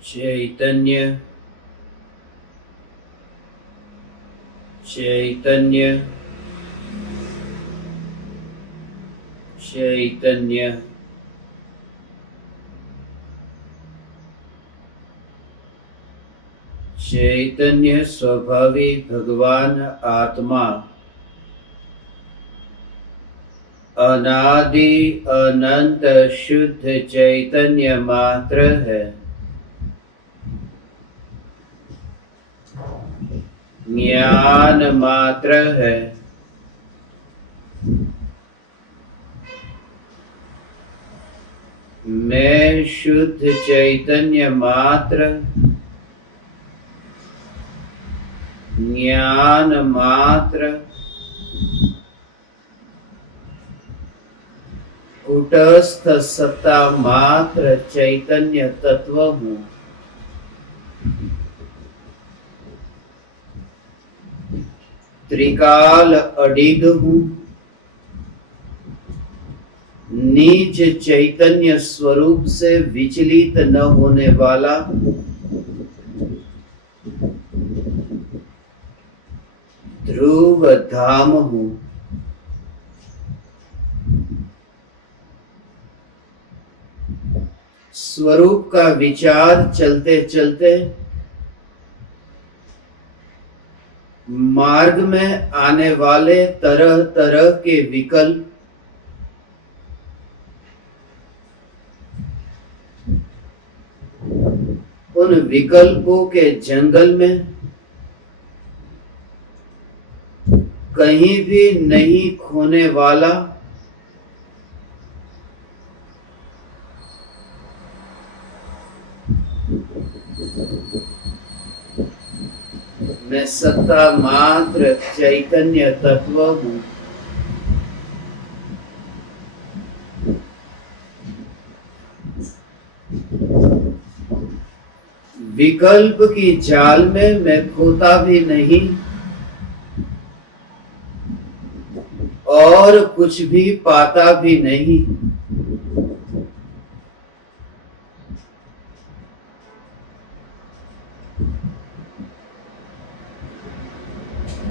चैतन्य चैतन्य चैतन्य चैतन्य स्वभावी भगवान आत्मा अनादि अनंत शुद्ध चैतन्य मात्र है। ज्ञान मात्र है। मैं शुद्ध चैतन्य मात्र, ज्ञान मात्र, कूटस्थ सत्ता मात्र चैतन्य तत्व हूँ। त्रिकाल अडिग हूँ। नीच चैतन्य स्वरूप से विचलित न होने वाला ध्रुव धाम हूँ। स्वरूप का विचार चलते चलते मार्ग में आने वाले तरह तरह के विकल्प, उन विकल्पों के जंगल में कहीं भी नहीं खोने वाला मैं सत्ता मात्र चैतन्य तत्व हूँ। विकल्प की जाल में मैं खोता भी नहीं और कुछ भी पाता भी नहीं।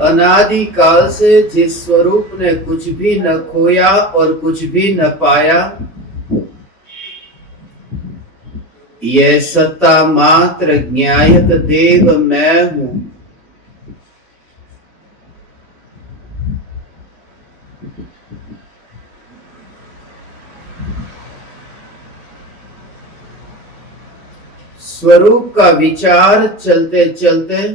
अनादि काल से जिस स्वरूप ने कुछ भी न खोया और कुछ भी न पाया, यह सत्ता मात्र ज्ञायक देव मैं हूँ। स्वरूप का विचार चलते चलते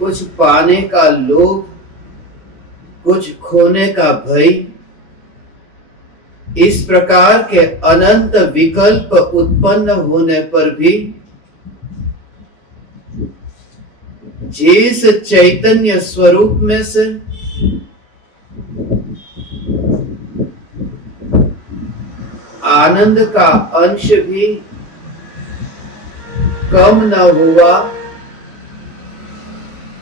कुछ पाने का लोभ, कुछ खोने का भय, इस प्रकार के अनंत विकल्प उत्पन्न होने पर भी जिस चैतन्य स्वरूप में से आनंद का अंश भी कम न हुआ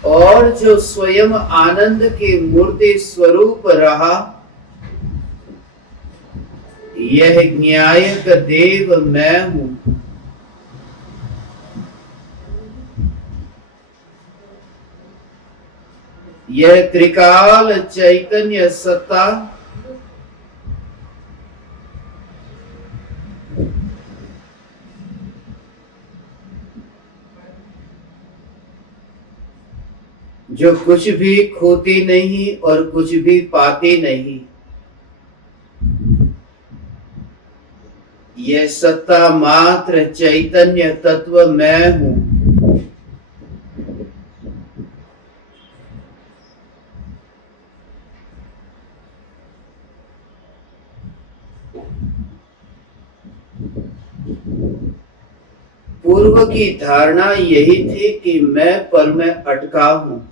और जो स्वयं आनंद की मूर्ति स्वरूप रहा, यह न्यायक देव मैं हूँ। यह त्रिकाल चैतन्य सत्ता जो कुछ भी खोती नहीं और कुछ भी पाती नहीं, यह सत्ता मात्र चैतन्य तत्व मैं हूँ। पूर्व की धारणा यही थी कि मैं पर में अटका हूँ।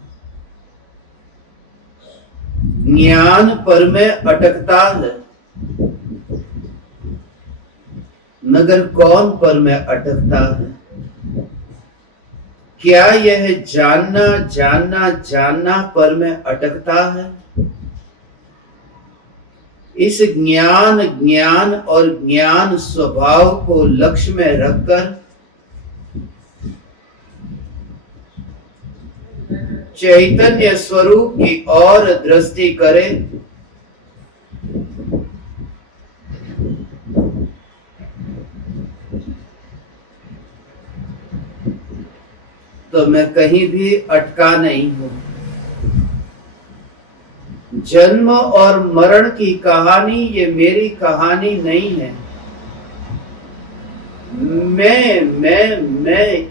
ज्ञान पर में अटकता है, मगर कौन पर में अटकता है? क्या यह जानना जानना जानना पर में अटकता है? इस ज्ञान और ज्ञान स्वभाव को लक्ष्य में रखकर चैतन्य स्वरूप की ओर दृष्टि करें, तो मैं कहीं भी अटका नहीं हूं। जन्म और मरण की कहानी ये मेरी कहानी नहीं है। मैं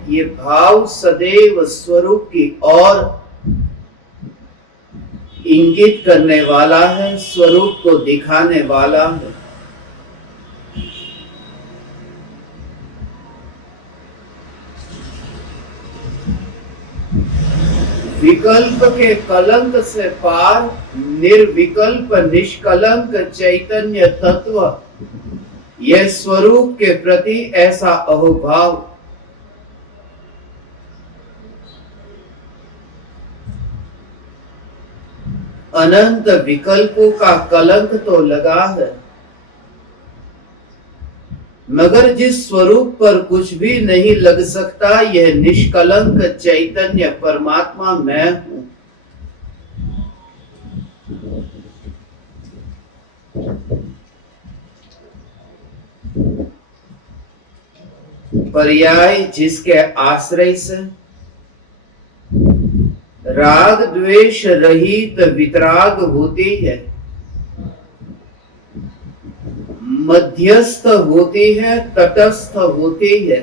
ये भाव सदैव स्वरूप की ओर इंगित करने वाला है, स्वरूप को दिखाने वाला है। विकल्प के कलंक से पार निर्विकल्प निष्कलंक चैतन्य तत्व, यह स्वरूप के प्रति ऐसा अहोभाव, अनंत विकल्पों का कलंक तो लगा है, मगर जिस स्वरूप पर कुछ भी नहीं लग सकता, यह निष्कलंक चैतन्य परमात्मा मैं हूं। पर्याय जिसके आश्रय से राग द्वेष रहित वितराग होती है, मध्यस्थ होती है, तटस्थ होती है।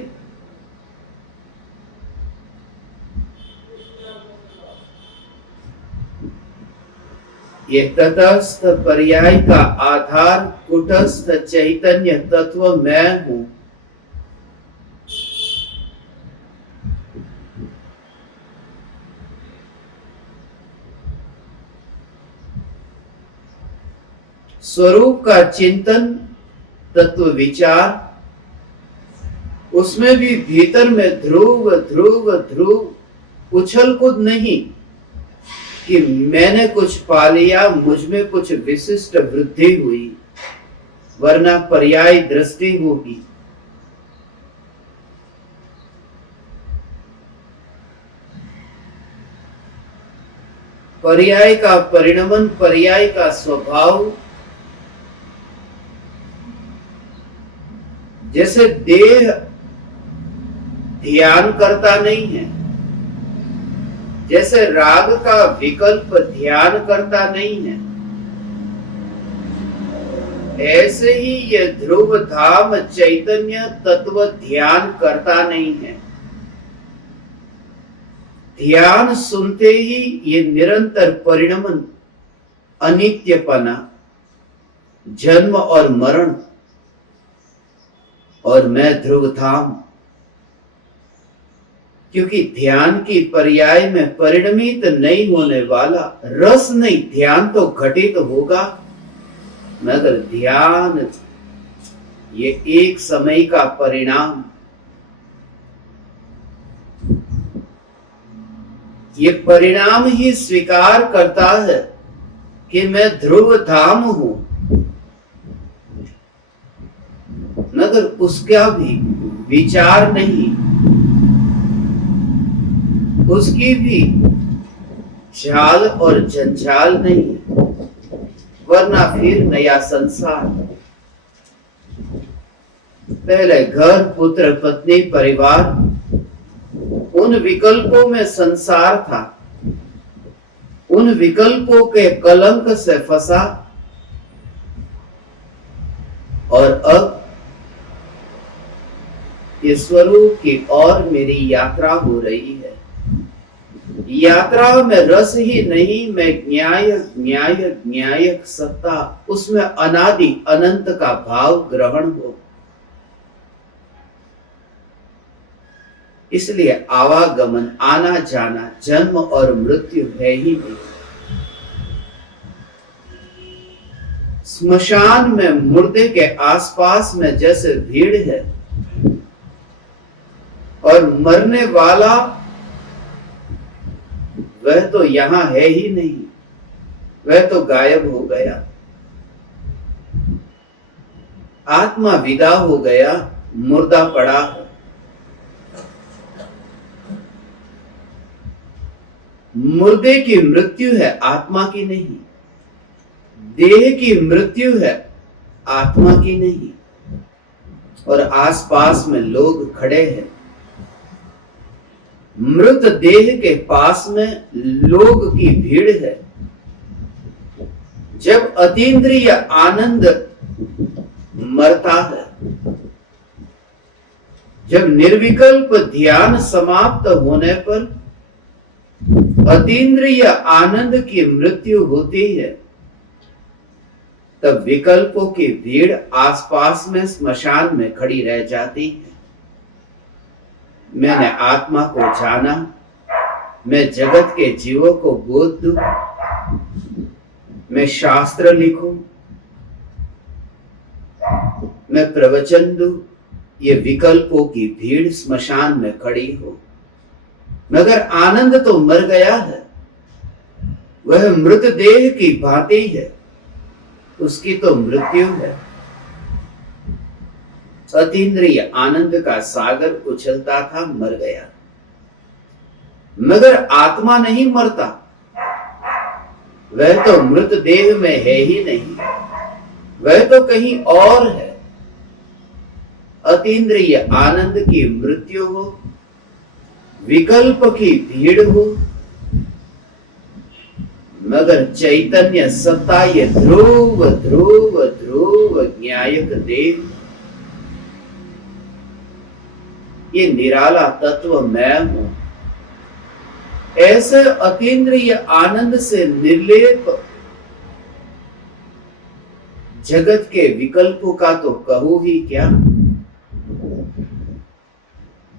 ये तटस्थ पर्याय का आधार कुटस्थ चैतन्य तत्व मैं हूं। स्वरूप का चिंतन, तत्व विचार, उसमें भी भीतर में ध्रुव ध्रुव ध्रुव उछल कूद नहीं कि मैंने कुछ पा लिया, मुझ में कुछ विशिष्ट वृद्धि हुई, वरना पर्याय दृष्टि होगी। पर्याय का परिणमन, पर्याय का स्वभाव, जैसे देह ध्यान करता नहीं है, जैसे राग का विकल्प ध्यान करता नहीं है, ऐसे ही ये ध्रुव धाम चैतन्य तत्व ध्यान करता नहीं है। ध्यान सुनते ही ये निरंतर परिणमन, अनित्यपना, जन्म और मरण, और मैं ध्रुव धाम, क्योंकि ध्यान की पर्याय में परिणमित नहीं होने वाला रस नहीं, ध्यान तो घटित होगा, मगर ध्यान ये एक समय का परिणाम, ये परिणाम ही स्वीकार करता है कि मैं ध्रुव धाम हूं, मगर उसका भी विचार नहीं, उसकी भी झाल और जंजाल नहीं, वरना फिर नया संसार। पहले घर, पुत्र, पत्नी, परिवार, उन विकल्पों में संसार था, उन विकल्पों के कलंक से फंसा, और अब ये स्वरूप की ओर मेरी यात्रा हो रही है। यात्रा में रस ही नहीं, मैं न्यायक सत्ता, उसमें अनादि अनंत का भाव ग्रहण हो। इसलिए आवागमन, आना जाना, जन्म और मृत्यु है ही नहीं। स्मशान में मुर्दे के आसपास में जैसे भीड़ है, और मरने वाला वह तो यहां है ही नहीं, वह तो गायब हो गया। आत्मा विदा हो गया, मुर्दा पड़ा है। मुर्दे की मृत्यु है, आत्मा की नहीं। देह की मृत्यु है, आत्मा की नहीं। और आसपास में लोग खड़े हैं, मृत देह के पास में लोग की भीड़ है। जब अतीन्द्रिय आनंद मरता है, जब निर्विकल्प ध्यान समाप्त होने पर अतीन्द्रिय आनंद की मृत्यु होती है, तब विकल्पों की भीड़ आसपास में स्मशान में खड़ी रह जाती है। मैंने आत्मा को जाना, मैं जगत के जीवों को बोध दूं, मैं शास्त्र लिखूं, मैं प्रवचन दूं, ये विकल्पों की भीड़ स्मशान में खड़ी हो। मगर आनंद तो मर गया है, वह मृतदेह की भांति है, उसकी तो मृत्यु है। अतीन्द्रिय आनंद का सागर उछलता था, मर गया। मगर आत्मा नहीं मरता, वह तो मृतदेह में है ही नहीं, वह तो कहीं और है। अतीन्द्रिय आनंद की मृत्यु हो, विकल्प की भीड़ हो, मगर चैतन्य सत्ता ये ध्रुव ध्रुव ध्रुव न्यायक देव, ये निराला तत्व मैं हूं। ऐसे अतीन्द्रिय आनंद से निर्लेप जगत के विकल्पों का तो कहूं ही क्या।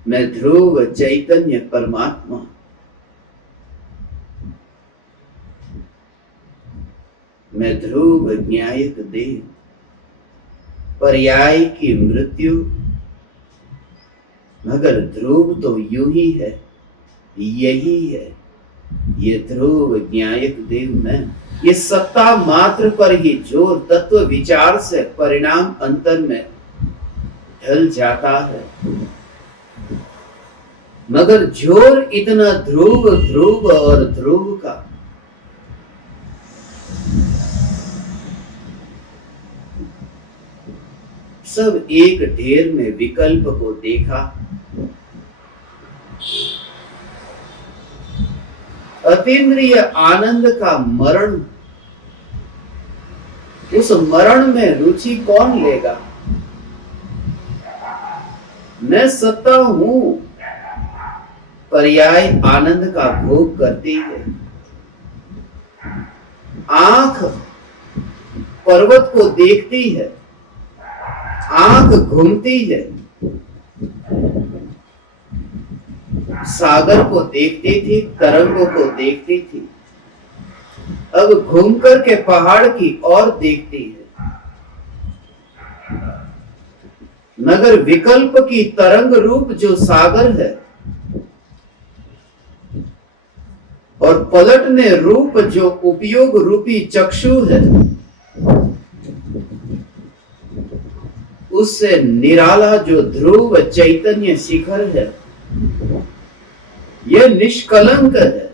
मैं ध्रुव चैतन्य परमात्मा, मैं ध्रुव न्यायक देव। पर्याय की मृत्यु, मगर ध्रुव तो यूं ही है, यही है, ये ध्रुव न्यायक देव मैं। ये सत्ता मात्र पर ही जोर तत्व विचार से परिणाम अंतर में ढल जाता है, मगर जोर इतना ध्रुव ध्रुव और ध्रुव का। सब एक ढेर में विकल्प को देखा। अतीन्द्रिय आनंद का मरण, उस मरण में रुचि कौन लेगा। मैं सत्ता हूं, पर्याय आनंद का भोग करती है। आंख पर्वत को देखती है, आंख घूमती है, सागर को देखती थी, तरंगों को देखती थी, अब घूम कर के पहाड़ की ओर देखती है। मगर विकल्प की तरंग रूप जो सागर है और पलटने रूप जो उपयोग रूपी चक्षु है, उससे निराला जो ध्रुव चैतन्य शिखर है, यह निष्कलंक है,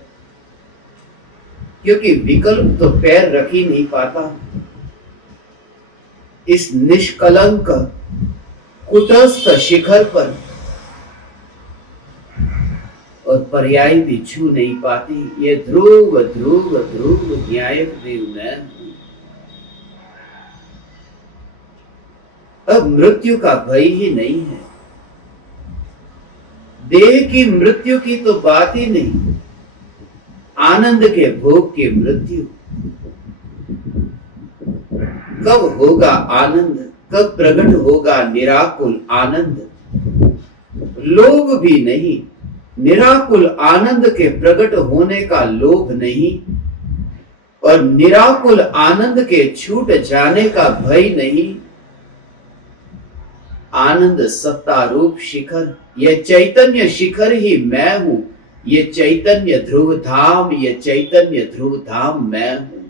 क्योंकि विकल्प तो पैर रख ही नहीं पाता। इस निष्कलंक कुटस्थ शिखर पर और पर्याय भी छू नहीं पाती। ये ध्रुव ध्रुव ध्रुव न्यायक देव मैं हूं। अब मृत्यु का भय ही नहीं है। देह की मृत्यु की तो बात ही नहीं, आनंद के भोग की मृत्यु। कब होगा आनंद, कब प्रकट होगा निराकुल आनंद। लोभ भी नहीं, निराकुल आनंद के प्रकट होने का लोभ नहीं, और निराकुल आनंद के छूट जाने का भय नहीं। आनंद सत्ता रूप शिखर, यह चैतन्य शिखर ही मैं हूं। ये चैतन्य ध्रुव धाम, ये चैतन्य ध्रुव धाम मैं हूं।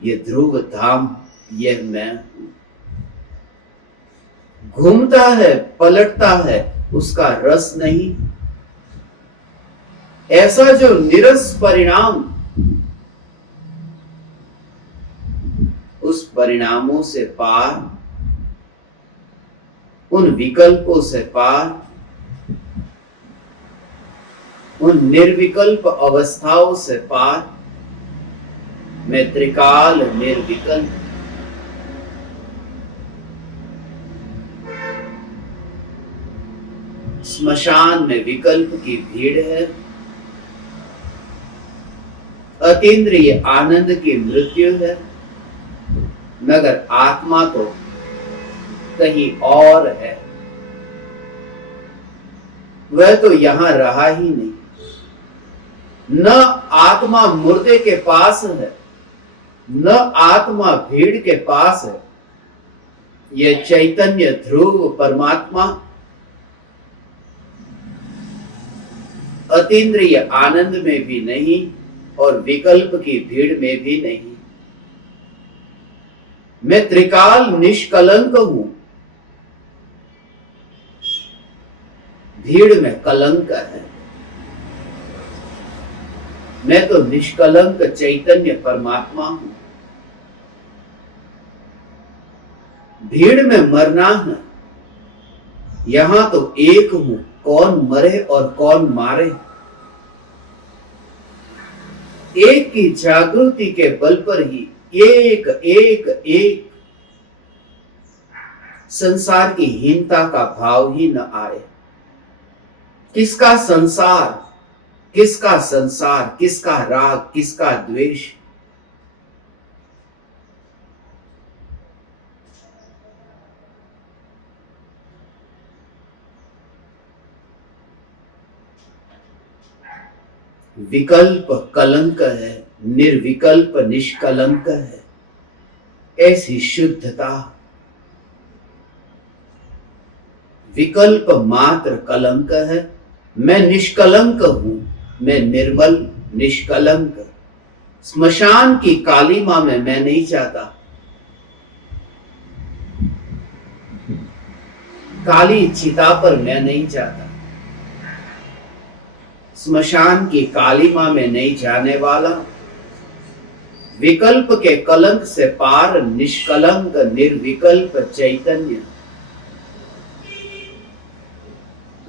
ये ध्रुव धाम, यह मैं हूं। घूमता है, पलटता है, उसका रस नहीं। ऐसा जो निरस परिणाम, उस परिणामों से पार, उन विकल्पों से पार, उन निर्विकल्प अवस्थाओं से पार, मैं त्रिकाल निर्विकल्प। स्मशान में विकल्प की भीड़ है, अतीन्द्रिय आनंद की मृत्यु है, मगर आत्मा तो कहीं और है। वह तो यहां रहा ही नहीं। न आत्मा मुर्दे के पास है, न आत्मा भीड़ के पास है। यह चैतन्य ध्रुव परमात्मा अतीन्द्रिय आनंद में भी नहीं और विकल्प की भीड़ में भी नहीं। मैं त्रिकाल निष्कलंक हूं। भीड़ में कलंक है। मैं तो निष्कलंक चैतन्य परमात्मा हूं। भीड़ में मरना है, यहां तो एक हूं, कौन मरे और कौन मारे। एक की जागृति के बल पर ही एक एक एक, संसार की हीनता का भाव ही न आए। किसका संसार, किसका संसार, किसका राग, किसका द्वेष। विकल्प कलंक है, निर्विकल्प निष्कलंक है। ऐसी शुद्धता। विकल्प मात्र कलंक है। मैं निष्कलंक हूं, मैं निर्मल निष्कलंक। स्मशान की कालीमा में मैं नहीं चाहता। काली चिता पर मैं नहीं चाहता। स्मशान की कालीमा में नहीं जाने वाला, विकल्प के कलंक से पार निष्कलंक निर्विकल्प चैतन्य।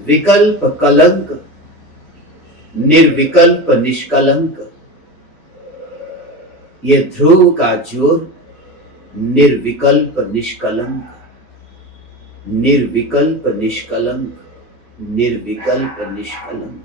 विकल्प कलंक, निर्विकल्प निष्कलंक, ये ध्रुव का जोर। निर्विकल्प निष्कलंक, निर्विकल्प निष्कलंक, निर्विकल्प निष्कलंक।